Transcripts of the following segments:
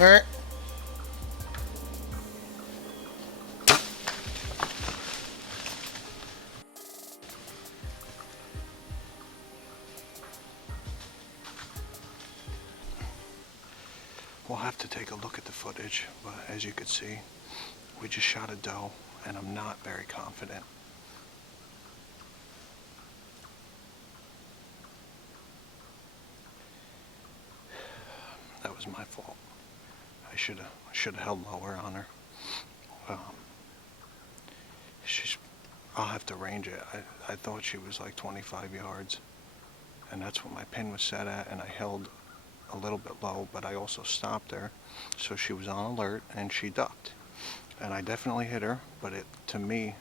Er, We'll have to take a look at the footage, but as you can see, we just shot a doe, and I'm not very confident. That was my fault. I should have held lower on her. Um, I'll have to range it. I thought she was like 25 yards, and that's what my pin was set at, and I held a little bit low, but I also stopped her, so she was on alert and she ducked. And I definitely hit her, but to me,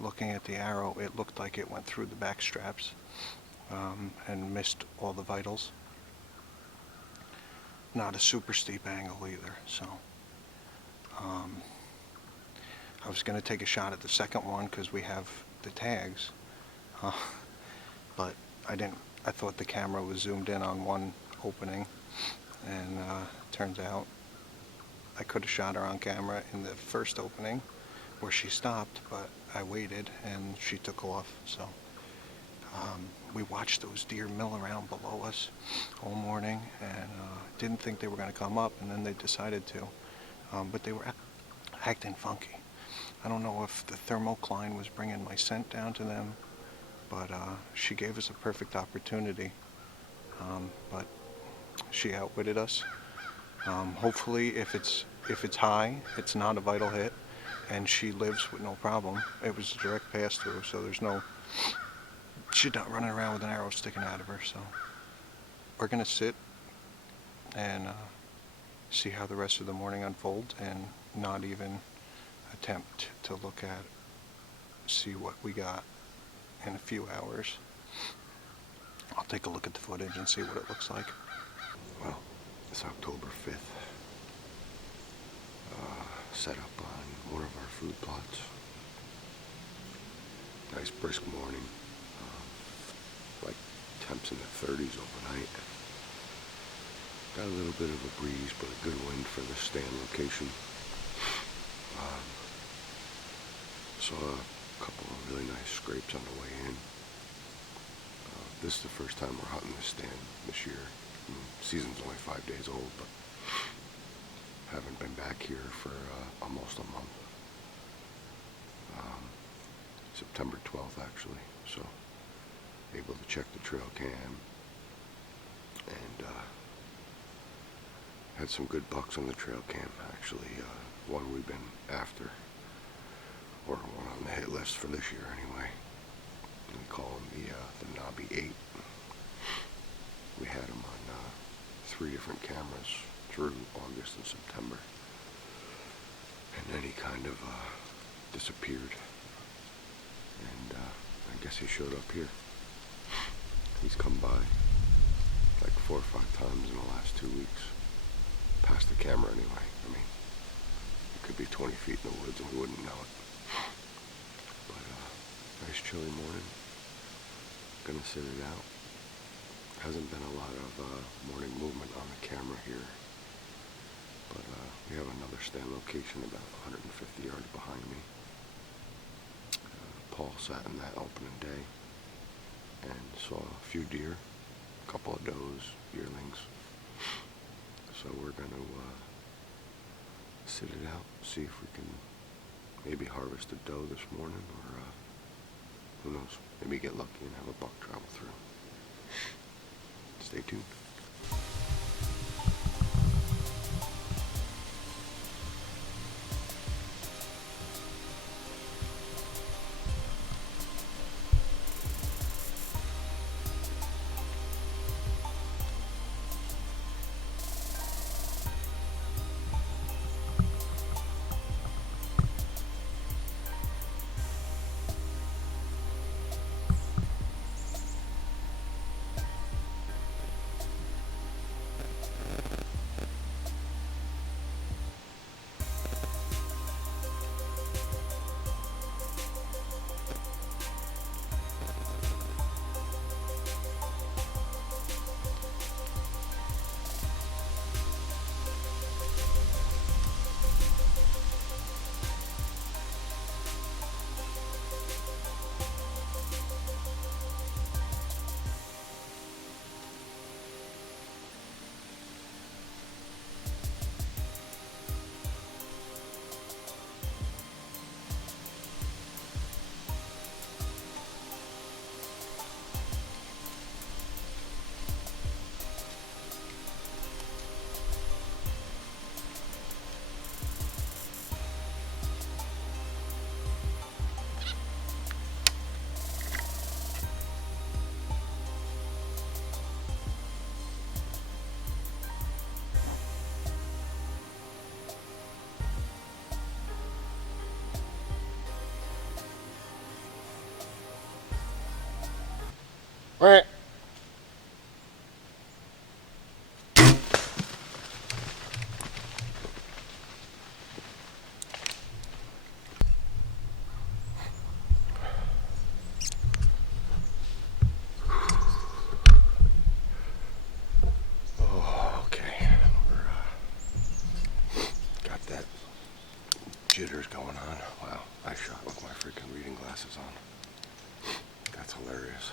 looking at the arrow, it looked like it went through the back straps and missed all the vitals. Not a super steep angle either, so I was going to take a shot at the second one because we have the tags, but I didn't. I thought the camera was zoomed in on one opening, and turns out I could have shot her on camera in the first opening where she stopped, but I waited and she took off. So we watched those deer mill around below us all morning, and didn't think they were going to come up, and then they decided to, but they were acting funky. I don't know if the thermocline was bringing my scent down to them, but she gave us a perfect opportunity, but she outwitted us. Hopefully if it's high, it's not a vital hit, and she lives with no problem. It was a direct pass through, so she's not running around with an arrow sticking out of her. So we're gonna sit and see how the rest of the morning unfolds, and not even attempt to look at see what we got in a few hours. I'll take a look at the footage and see what it looks like. Well, it's October 5th. Set up on one of our food plots. Nice brisk morning. Like temps in the 30s overnight. Got a little bit of a breeze, but a good wind for the stand location. Saw a couple of really nice scrapes on the way in. This is the first time we're hunting this stand this year. Season's only 5 days old, but haven't been back here for almost a month. September 12th actually, so able to check the trail cam, and had some good bucks on the trail cam actually. One we've been after, or one on the hit list for this year anyway. We call him the Knobby 8. We had him on 3 different cameras through August and September, and then he kind of disappeared, and I guess he showed up here. He's come by like 4 or 5 times in the last 2 weeks, past the camera anyway. I mean, it could be 20 feet in the woods and we wouldn't know it. But nice chilly morning. Gonna sit it out. Hasn't been a lot of morning movement on the camera here, but we have another stand location about 150 yards behind me. Paul sat in that opening day and saw a few deer, a couple of does, yearlings. So we're gonna sit it out, see if we can maybe harvest a doe this morning, or who knows, maybe get lucky and have a buck travel through. Stay tuned. Right. Oh, okay. Got that jitters going on. Wow, I shot with my freaking reading glasses on. That's hilarious.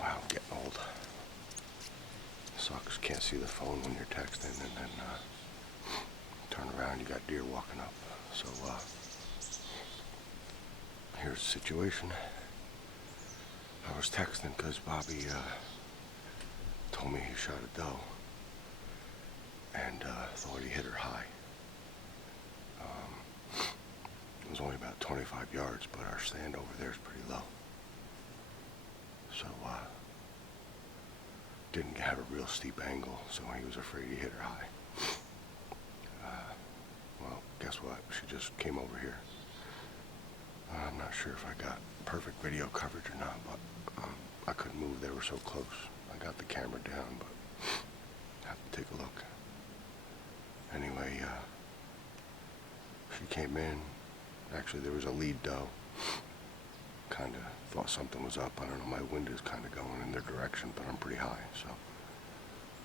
Wow, I'm getting old. Sucks. Can't see the phone when you're texting, and then turn around, you got deer walking up. So here's the situation. I was texting because Bobby told me he shot a doe and thought he hit her high. It was only about 25 yards, but our stand over there is pretty low. So didn't have a real steep angle, so he was afraid he hit her high. Well, guess what? She just came over here. I'm not sure if I got perfect video coverage or not, but I couldn't move. They were so close. I got the camera down, but I have to take a look. Anyway, she came in. Actually, there was a lead doe. Kind of thought something was up. I don't know, my wind is kind of going in their direction, but I'm pretty high, so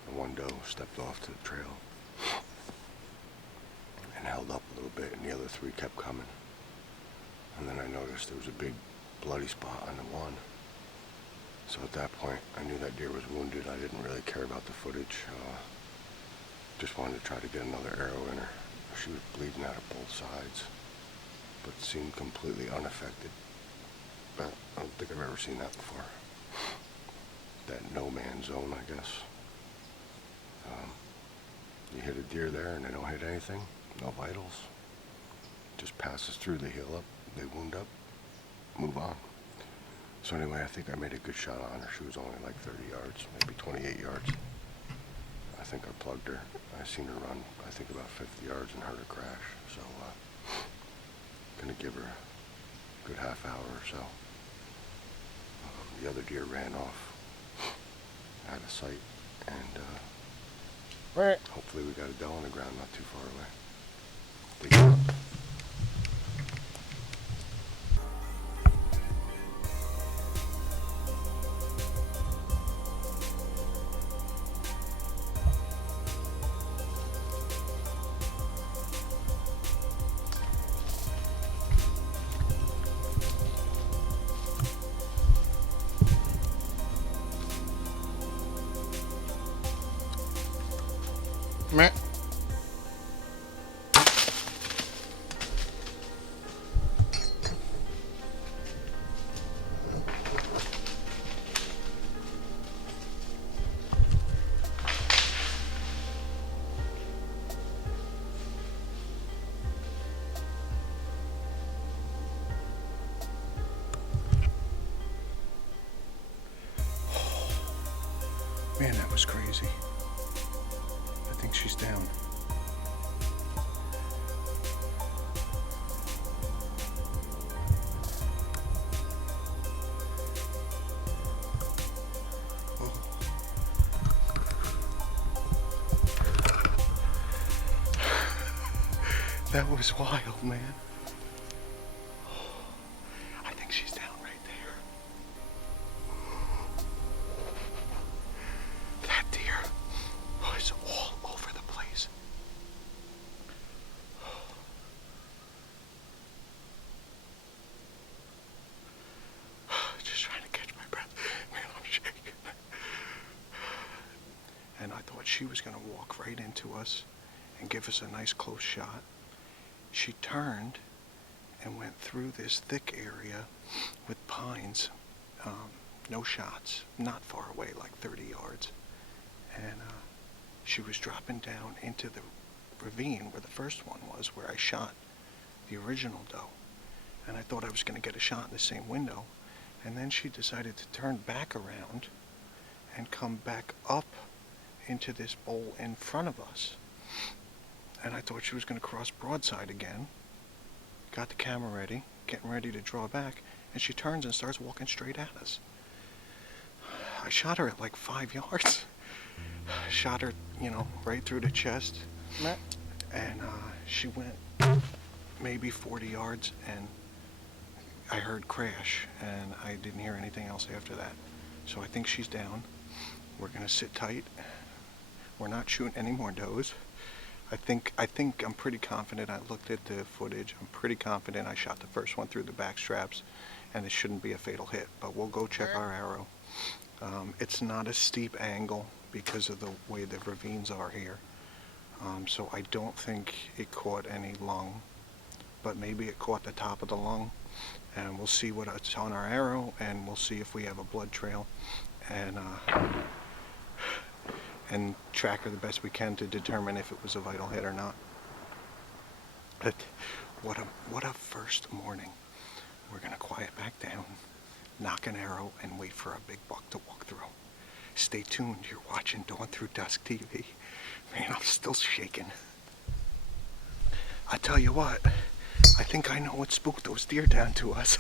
the one doe stepped off to the trail and held up a little bit, and the other three kept coming. And then I noticed there was a big bloody spot on the one. So at that point, I knew that deer was wounded. I didn't really care about the footage. Just wanted to try to get another arrow in her. She was bleeding out of both sides, but seemed completely unaffected. I don't think I've ever seen that before. That no man's zone, I guess. You hit a deer there and they don't hit anything, no vitals. Just passes through, they heal up, they wound up, move on. So anyway, I think I made a good shot on her. She was only like 30 yards, maybe 28 yards. I think I plugged her. I seen her run, I think about 50 yards and heard her crash. So, gonna give her a good half hour or so. The other deer ran off out of sight, and hopefully we got a doe on the ground not too far away. Big shot. Meh. Man, that was crazy. I think she's down. Oh. That was wild, man. I think she's down right there. That deer was all over the place. Just trying to catch my breath. Man, I'm shaking. And I thought she was going to walk right into us and give us a nice close shot. She turned and went through this thick area with pines. No shots, not far away, like 30 yards. And she was dropping down into the ravine where the first one was, where I shot the original doe. And I thought I was going to get a shot in the same window. And then she decided to turn back around and come back up into this bowl in front of us. And I thought she was going to cross broadside again. Got the camera ready, getting ready to draw back, and she turns and starts walking straight at us. I shot her at like 5 yards. Shot her, right through the chest, and she went maybe 40 yards, and I heard crash, and I didn't hear anything else after that. So I think she's down. We're gonna sit tight. We're not shooting any more does. I think I'm pretty confident. I looked at the footage. I'm pretty confident I shot the first one through the back straps, and it shouldn't be a fatal hit. But we'll go check our arrow. It's not a steep angle because of the way the ravines are here. So I don't think it caught any lung, but maybe it caught the top of the lung. And we'll see what's on our arrow, and we'll see if we have a blood trail, and track her the best we can to determine if it was a vital hit or not. But what a first morning. We're gonna quiet back down, knock an arrow, and wait for a big buck to walk through. Stay tuned. You're watching Dawn Through Dusk TV. Man, I'm still shaking. I tell you what, I think I know what spooked those deer down to us.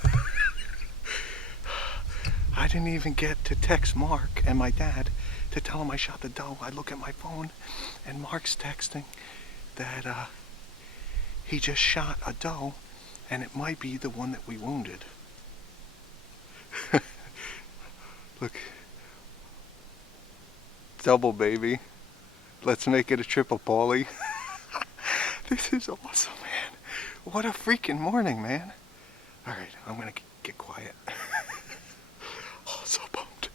I didn't even get to text Mark and my dad to tell him I shot the doe. I look at my phone, and Mark's texting that he just shot a doe, and it might be the one that we wounded. Look. Double, baby. Let's make it a triple, Paulie. This is awesome, man. What a freaking morning, man. All right, I'm gonna get quiet. Oh, so pumped.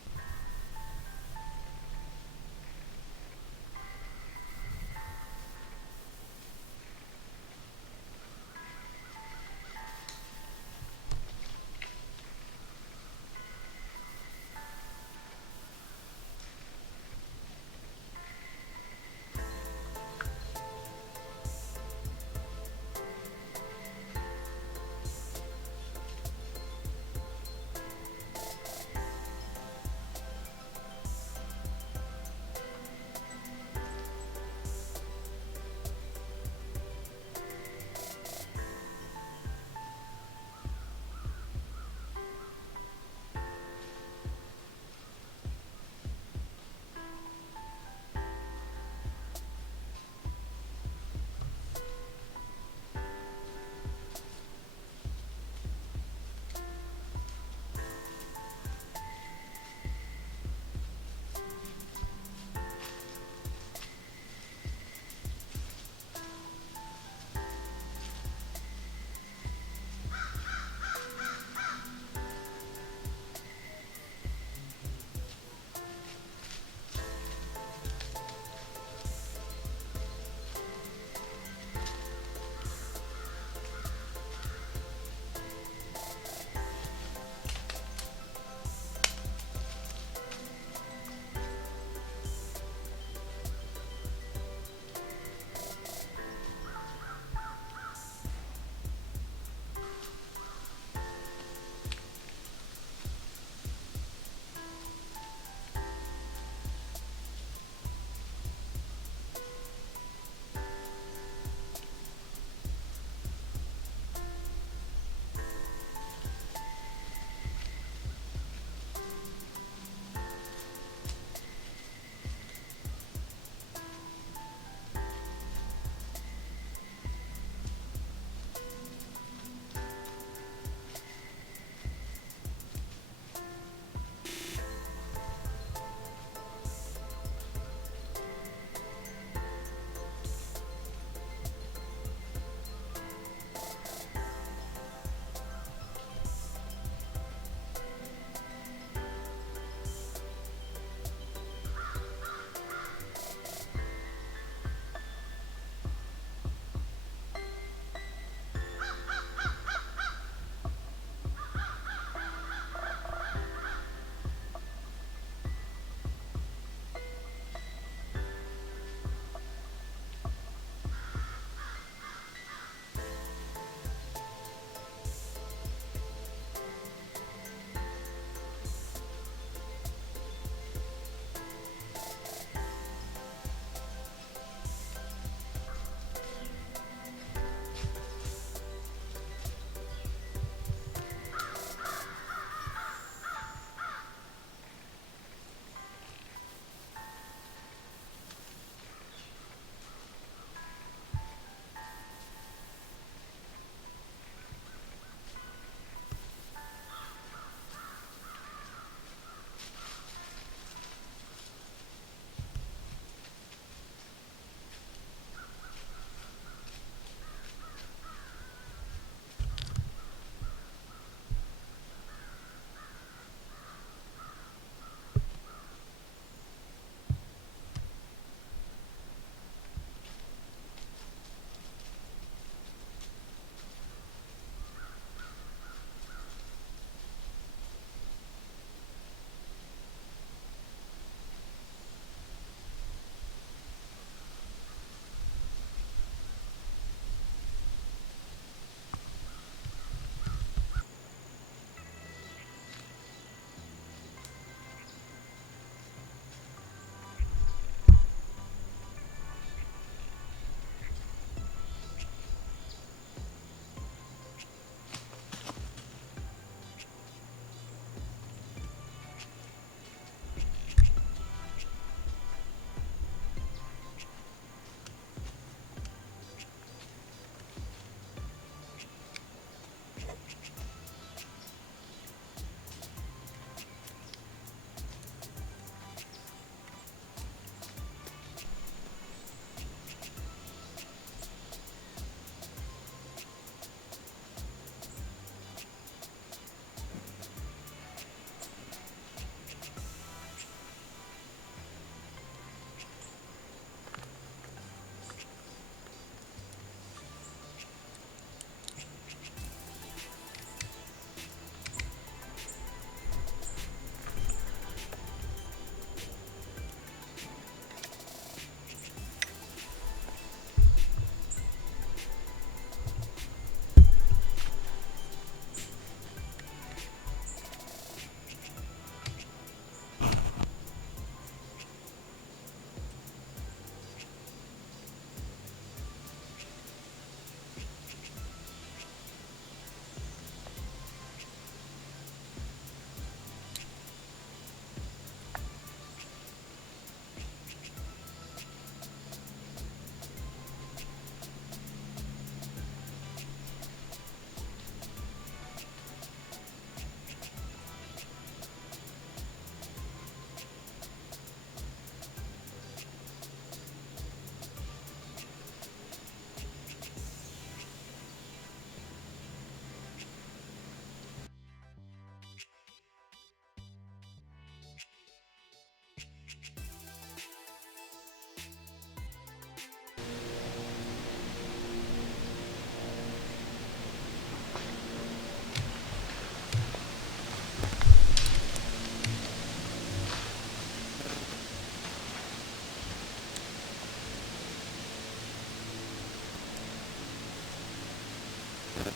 Here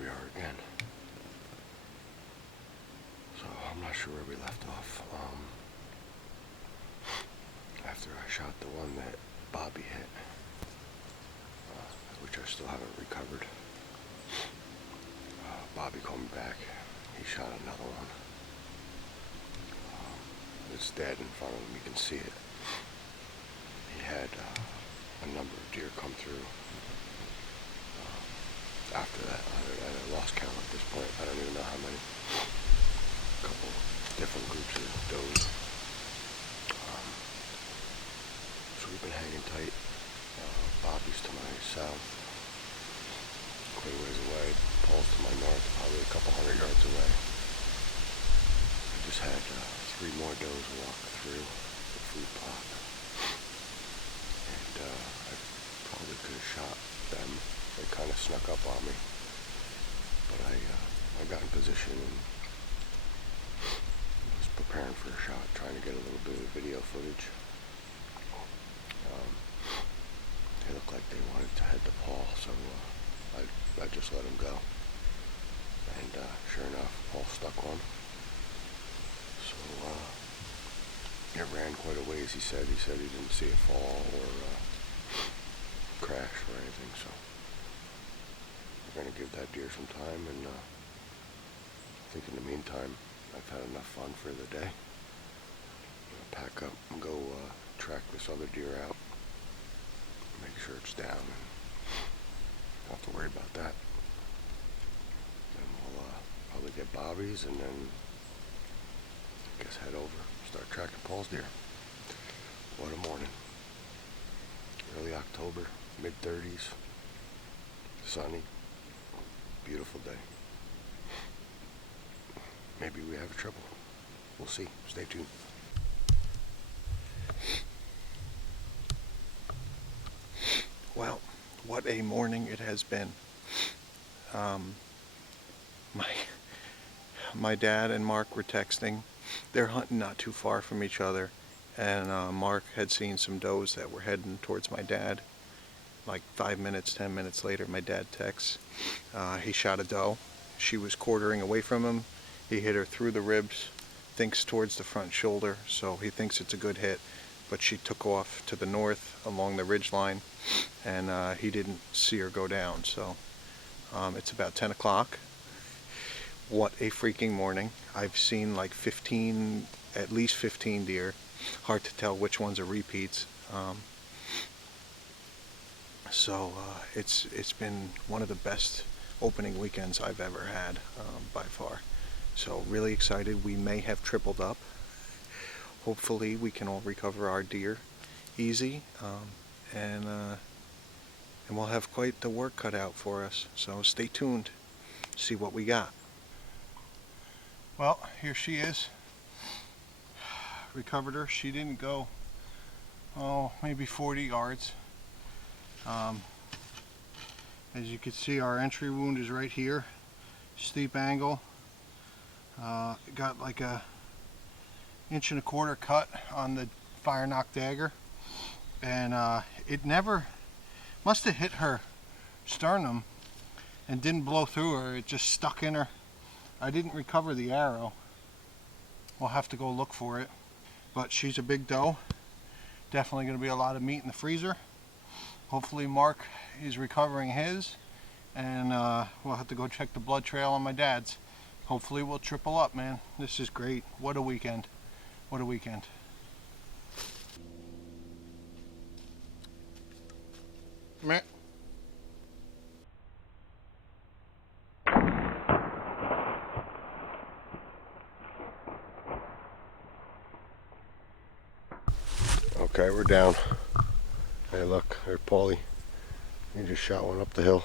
we are again. So I'm not sure where we left off. After I shot the one that Bobby hit, which I still haven't recovered, Bobby called me back. He shot another one. It's dead in front of him. You can see it. He had a number of deer come through. After that, I lost count at this point. I don't even know how many. A couple different groups of does. So we've been hanging tight. Bobby's to my south, quite a ways away. Paul's to my north, probably a couple 100 yards away. I just had 3 more does walk through the food plot. And I probably could have shot them. They kind of snuck up on me. But I got in position and was preparing for a shot, trying to get a little bit of video footage. They looked like they wanted to head to Paul, so I just let him go. And sure enough, Paul stuck one. So it ran quite a ways. He said he didn't see it fall or crash or anything. So we're gonna give that deer some time, and I think in the meantime I've had enough fun for the day. I'm gonna pack up and go track this other deer out. Make sure it's down, and don't have to worry about that. Then we'll probably get Bobby's, and then I guess head over, start tracking Paul's deer. What a morning. Early October, mid-30s, sunny, beautiful day. Maybe we have a triple. We'll see. Stay tuned. Well, what a morning it has been. My dad and Mark were texting. They're hunting not too far from each other, and Mark had seen some does that were heading towards my dad. Like 5 minutes, 10 minutes later, my dad texts. He shot a doe. She was quartering away from him. He hit her through the ribs, thinks towards the front shoulder, so he thinks it's a good hit. But she took off to the north along the ridge line, and he didn't see her go down. So it's about 10 o'clock. What a freaking morning. I've seen like 15, at least 15 deer. Hard to tell which ones are repeats. It's been one of the best opening weekends I've ever had by far. So really excited. We may have tripled up. Hopefully we can all recover our deer easy, and we'll have quite the work cut out for us. So stay tuned, see what we got. Well, here she is. Recovered her. She didn't go, maybe 40 yards. As you can see, our entry wound is right here. Steep angle. Got like a 1.25 inch cut on the fire knock dagger, and it never must have hit her sternum and didn't blow through her. It just stuck in her. I didn't recover the arrow. We'll have to go look for it, but she's a big doe. Definitely going to be a lot of meat in the freezer. Hopefully Mark is recovering his, and we'll have to go check the blood trail on my dad's. Hopefully we'll triple up, man. This is great. What a weekend. What a weekend. Meh. Okay, we're down. Hey, look, there's Paulie. He just shot one up the hill.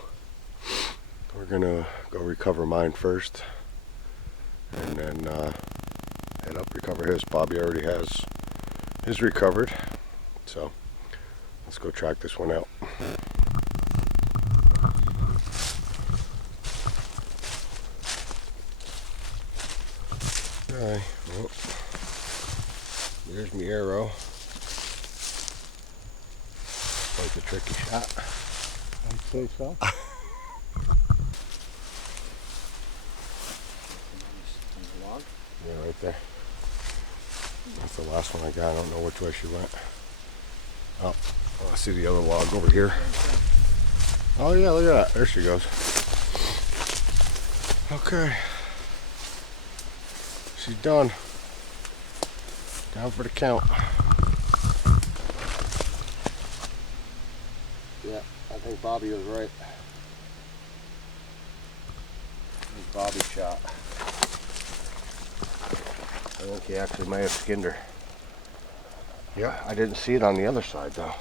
We're gonna go recover mine first, and then head up, recover his. Bobby already has his recovered, so let's go track this one out. Okay, well, there's my arrow. Always a tricky shot. I'd say so. Log. Yeah, right there. That's the last one I got. I don't know which way she went. Oh, I see the other log over here. Oh yeah, look at that. There she goes. Okay. She's done. Down for the count. Yeah, I think Bobby was right. Bobby shot. I think he actually may have skinned her. Yeah, I didn't see it on the other side though.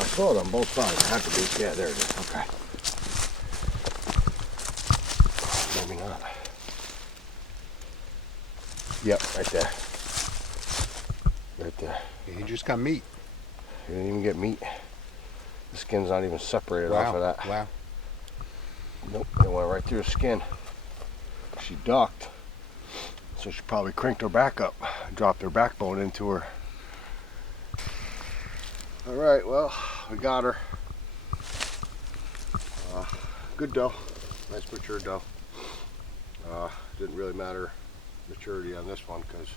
I saw it on both sides. It had to be. Yeah, there it is. Okay. Maybe not. Yep, right there. Right there. You just got meat. You didn't even get meat. The skin's not even separated off of that. Wow. Nope, it went right through the skin. She ducked, so she probably crinked her back up, dropped her backbone into her. All right, well, we got her. Good doe, nice mature doe. Didn't really matter maturity on this one because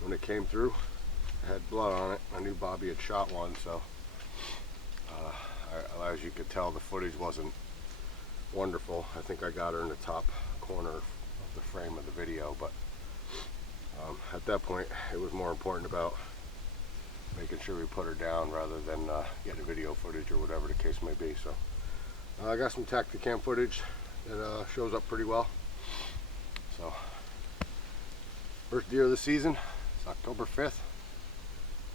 when it came through, it had blood on it. I knew Bobby had shot one, so as you could tell, the footage wasn't wonderful. I think I got her in the top corner of the frame of the video, but at that point it was more important about making sure we put her down rather than getting video footage or whatever the case may be. So I got some Tacticam footage that shows up pretty well. So first deer of the season, it's October 5th.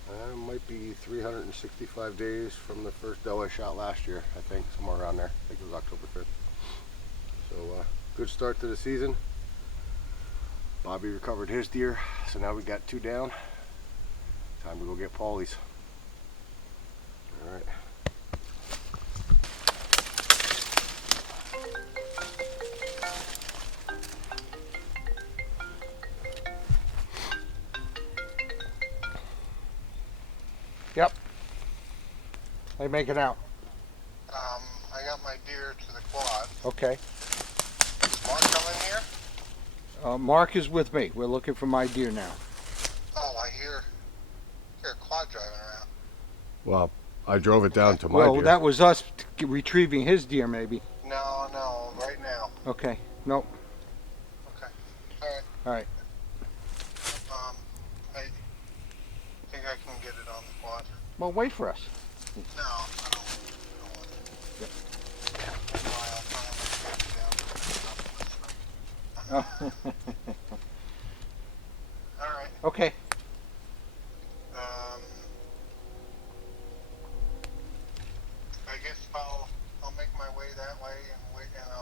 It might be 365 days from the first doe I shot last year, I think, somewhere around there. I think it was October 5th. So good start to the season. Bobby recovered his deer, so now we got 2 down. Time to go get Paulie's. All right. Yep. How you make it out? I got my deer to the quad. Okay. Is Mark coming here? Mark is with me. We're looking for my deer now. Oh, I hear a quad driving around. Well, I drove it down to my Well, deer. that was us retrieving his deer, maybe. No, right now. Okay. Nope. Okay. All right. All right. I think I can get it on the quad. Well, wait for us. No, I don't want to. Yep. That's why I'll finally get it down. All right. Okay. I guess I'll make my way that way and wait, and I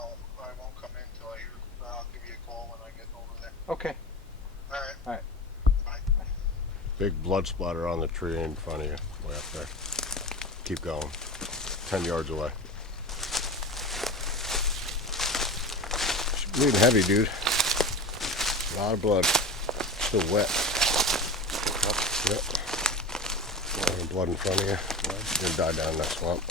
won't come in till I hear. I'll give you a call when I get over there. Okay. All right. All right. Bye. Big blood splatter on the tree in front of you, way up there. Keep going. 10 yards away. She's bleeding heavy, dude. A lot of blood. Still wet. Yep. A lot of blood in front of you. She's gonna die down in that swamp.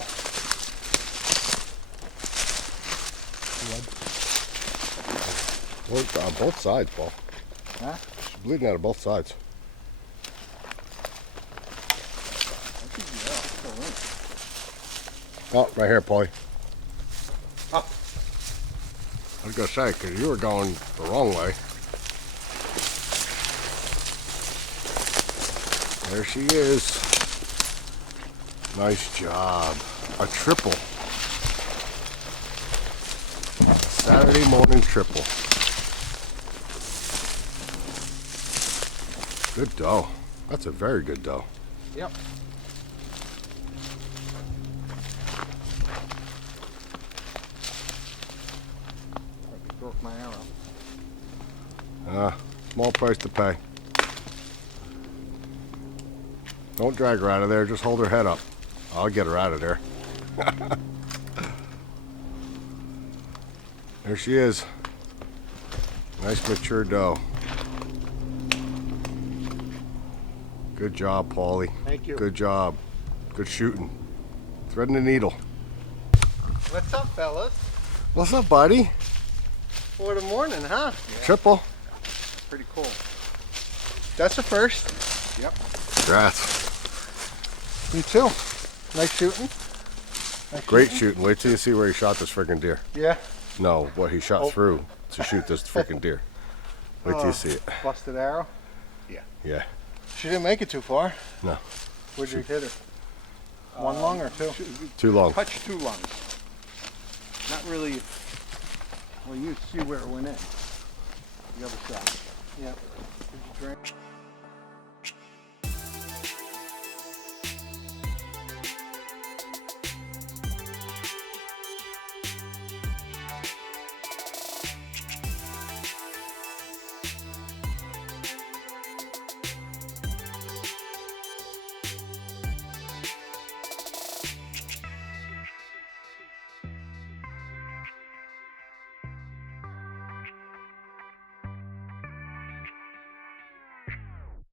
On both sides, Paul. Huh? She's bleeding out of both sides. Oh, right here, Paulie. Oh. I was gonna say, because you were going the wrong way. There she is. Nice job. A triple. Saturday morning triple. Good doe. That's a very good doe. Yep. Broke my arrow. Small price to pay. Don't drag her out of there, just hold her head up. I'll get her out of there. There she is. Nice mature doe. Good job, Paulie. Thank you. Good job. Good shooting. Threading the needle. What's up, fellas? What's up, buddy? For the morning, huh? Triple. Pretty cool. That's a first. Yep. Congrats. You too. Nice shooting. Nice Great shooting. Wait till you see where he shot this freaking deer. Yeah. No, what he shot Oh. through to shoot this freaking deer. Wait till you see it. Busted arrow. Yeah. She didn't make it too far. No. Where'd you hit her? One lung or two? Too long. Touch 2 lungs. Not really. Well, you see where it went in. The other side. Yeah. Did you drink?